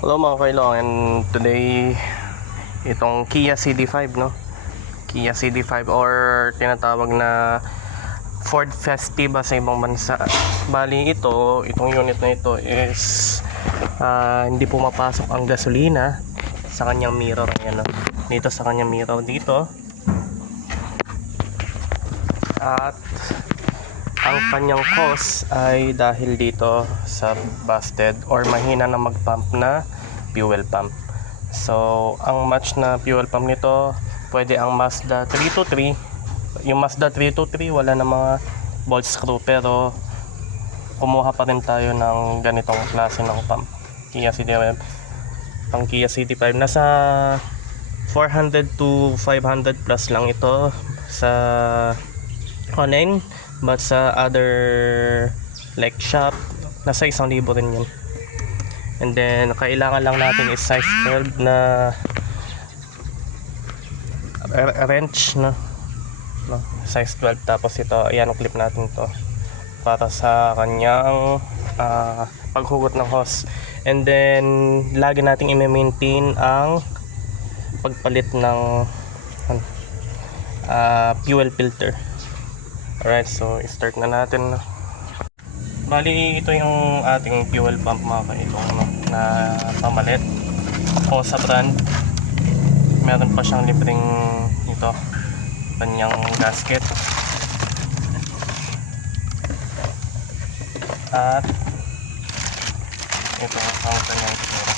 Hello mga kailong, and today itong Kia CD5, no? Kia CD5 or tinatawag na Ford Festiva sa ibang bansa. Bali itong unit na ito is hindi pumapasok ang gasolina sa kanyang mirror. Ayan, no? Dito sa kanyang mirror dito. At ang kanyang cause ay dahil dito sa busted or mahina na mag-pump na fuel pump. So, ang match na fuel pump nito, pwede ang Mazda 323. Yung Mazda 323 wala na mga bolt screw, pero kumuha pa rin tayo ng ganitong klase ng pump. Kia CD5. Pang Kia CD5 nasa 400 to 500 plus lang ito sa online, but sa other like shop nasa 1,000 rin yun. And then kailangan lang natin is size 12 na wrench, no? Size 12. Tapos ito, ayan, clip natin to para sa kanyang paghugot ng hose. And then lagi nating i-maintain ang pagpalit ng fuel filter. Alright, so start na natin. Bali, ito yung ating fuel pump mga kailong, no, na pamalit o sa brand. Meron pa siyang libreng ito, kanyang gasket. At ito ang kanyang itsura.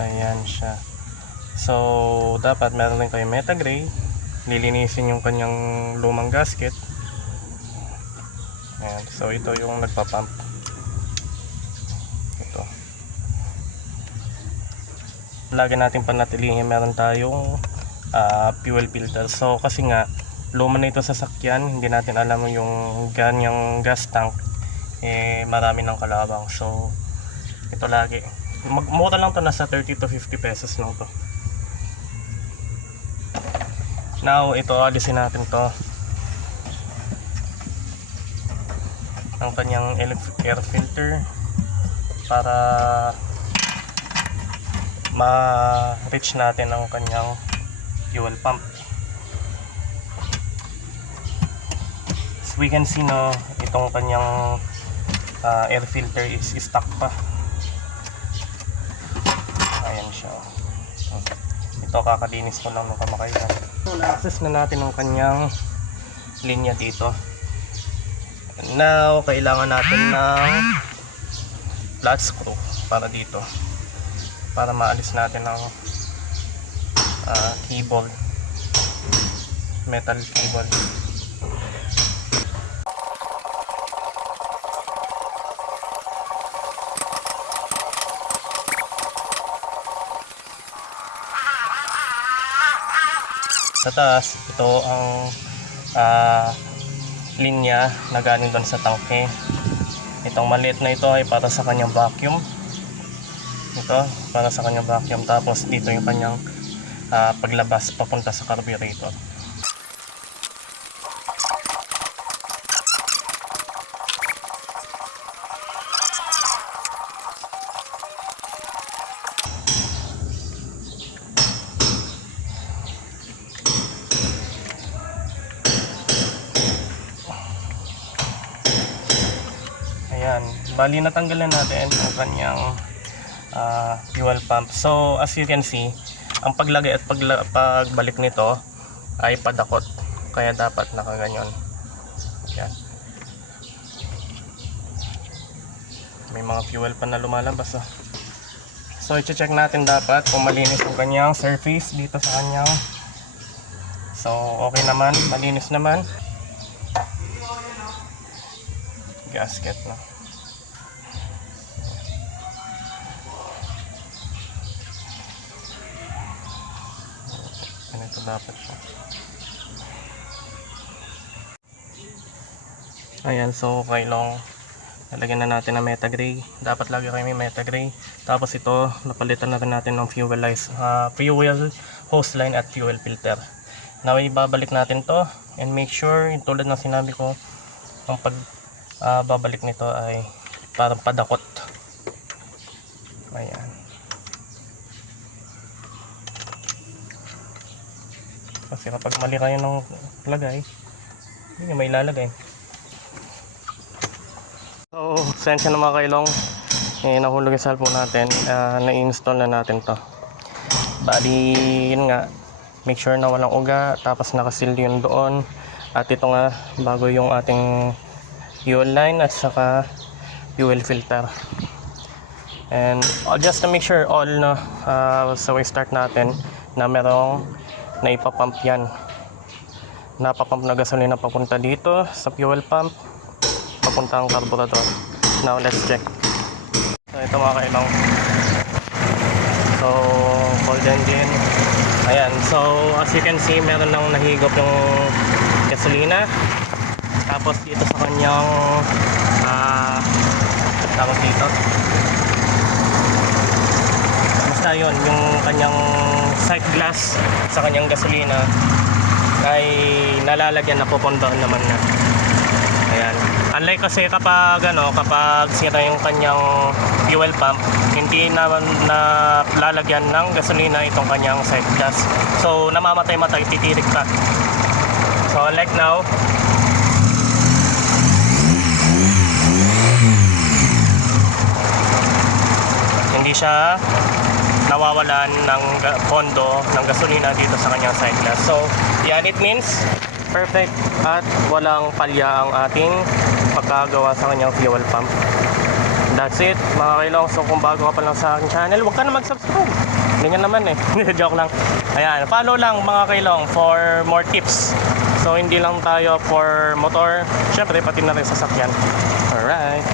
Ayan siya. So, dapat meron din kayo Meta Gray. Lilinisin yung kanyang lumang gasket. Ayan. So, ito yung nagpapump. Ito. Lagi natin panatilihin meron tayong fuel filter. So, kasi nga, luma na ito sa sasakyan. Hindi natin alam yung ganyang gas tank. Marami ng kalabang. So, ito lagi. Mura lang to, nasa 30 to 50 pesos lang to. Now, ito, alisin natin to. Ang kanyang air filter para ma-reach natin ang kanyang fuel pump. As we can see, no, itong kanyang air filter is stuck pa. Ayan siya. Ito, kakalinis ko lang nung kamakailan. So, na-access na natin ang kanyang linya dito. Now, kailangan natin ng flat screw para dito, para maalis natin ang cable, metal cable. Sa taas, ito ang linya na galing doon sa tangke. Itong maliit na ito ay para sa kanyang vacuum. Ito, para sa kanyang vacuum. Tapos dito yung kanyang paglabas papunta sa carburetor. Ayan, bali natanggalan natin ang kanyang fuel pump. So as you can see, ang paglagay at pagbalik nito ay padakot, kaya dapat nakaganyan. Ayan. May mga fuel pa na lumalabas. So i-check natin dapat kung malinis yung kanyang surface dito sa kanyang. So okay naman, malinis naman. Gasket na. Ganito dapat siya. Ayan, so okay long. Lalagyan na natin ng Meta Gray. Dapat lagi kayo may Meta Gray. Tapos ito, napalitan na rin natin ng fuel hose line at fuel filter. Now, ibabalik natin to and make sure, tulad ng sinabi ko, ang babalik nito ay Parang padakot. Ayan. Kasi kapag mali kayo ng lagay, hindi nyo may lalagay. So, sensya na mga kailong, nahulog yung cellphone natin. Na-install na natin to. Bali, yun nga, make sure na walang uga, tapos nakasil yun doon. At ito nga, bago yung ating fuel line at saka fuel filter. And just to make sure all na sa way start natin na merong naipapump yan. Napapump na gasolina papunta dito sa fuel pump, papunta ang carburetor. Now let's check. So ito mga kailong. So cold engine. Ayan, so as you can see, meron nang nahigop yung gasolina. Tapos dito sa kanyang tawag dito, basta yun, yung kanyang sight glass sa kanyang gasolina ay nalalagyan na, pupundohan naman na. Ayan. Unlike kasi kapag kapag sira yung kanyang fuel pump, hindi naman na lalagyan ng gasolina itong kanyang sight glass. So namamatay-matay, titirik pa. So like now, hindi siya nawawalan ng pondo ng gasolina dito sa kanyang side glass. So, yan, it means perfect at walang palya ang ating pagkagawa sa kanyang fuel pump. That's it, mga kailong. So, kung bago ka pa lang sa aking channel, huwag ka na mag-subscribe. Ganyan naman eh. Joke lang. Ayan, follow lang mga kailong for more tips. So, hindi lang tayo for motor, syempre pati na rin sasakyan. Alright.